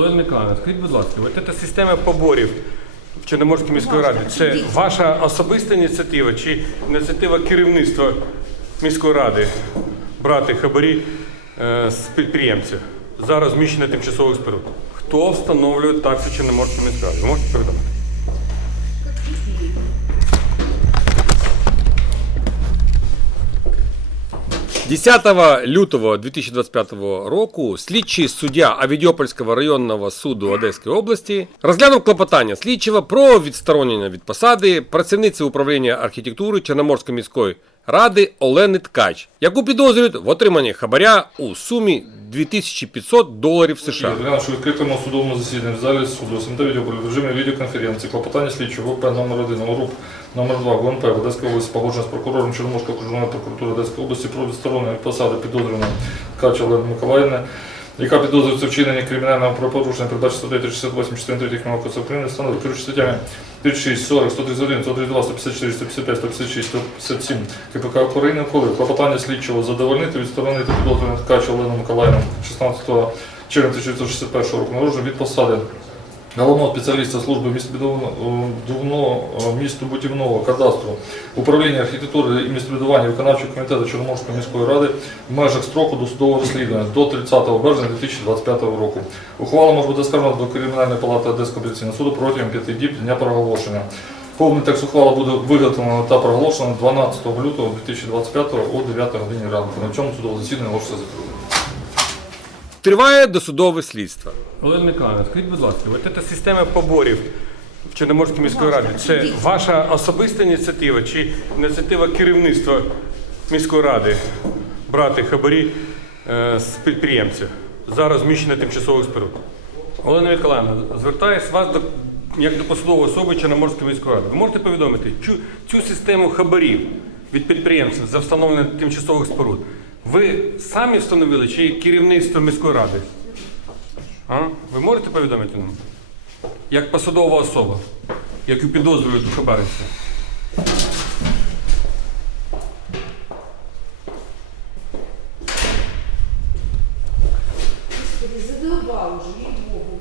Олена Миколаївна, скажіть, будь ласка, от ця система поборів в Чорноморській міської раді, це ваша особиста ініціатива чи ініціатива керівництва міської ради брати хабарі е, з підприємців за розміщення тимчасових споруд? Хто встановлює такси Чорноморської міської ради? Ви можете повідомити? 10 лютого 2025 року слідчий суддя Авідіопольського районного суду Одеської області розглянув клопотання слідчого про відсторонення від посади працівниці управління архітектури Чорноморської міської ради Олени Ткач, яку підозрюють в отриманні хабаря у сумі 2500 доларів США. Розглянувши у відкритому судовому засіданні в залі суду СМТ в режимі відеоконференції клопотання слідчого ВП номер 1 ОРУП номер 2 ГУНП в Одеській області погоджено з прокурором Чорноморської окружної прокуратури Одеської області про відсторонення посади підозрюваної Ткач Олени Миколаївни, яка підозрюється вчинення кримінального правопорушення, передачі статтею 368 частини 3 Кримінального кодексу України, встановлено керуючи статтями 36, 40, 131, 132, 154, 155, 156, 157 КПК України, коли клопотання слідчого задовольнити, відсторонити підозрювану ткача Олену Миколаївну 16 червня 1961 року народження від посади головного спеціаліста служби містобудівного, містобудівного кадастру, управління архітектури і містобудування виконавчого комітету Чорноморської міської ради в межах строку досудового розслідування до 30 березня 2025 року. Ухвала може бути скаржена до Кримінальної палати Одеського апеляційного суду протягом 5 діб дня проголошення. Повний текст ухвали буде виготовлено та проголошено 12 лютого 2025 о 9 годині ранку. На цьому судове засідання оголошується закритим. Триває досудове слідство. Олена Миколаївна, скажіть, будь ласка, от ця система поборів в Чорноморській міської раді, це ваша особиста ініціатива чи ініціатива керівництва міської ради брати хабарі е, з підприємців за розміщення тимчасових споруд? Олена Миколаївна, звертаюсь вас до як до посадової особи Чорноморської міської ради. Ви можете повідомити цю, цю систему хабарів від підприємців за встановлення тимчасових споруд? Ви самі встановили чи керівництво міської ради? А? Ви можете повідомити нам? Як посадова особа, яку підозрюють у? Господи, задолбал уже, ей-богу.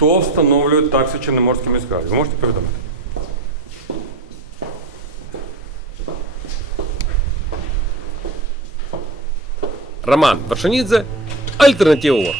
Хто встановлює такси Чорноморській міськраді? Ви можете повідомити? Роман Варшанідзе, Альтернатива.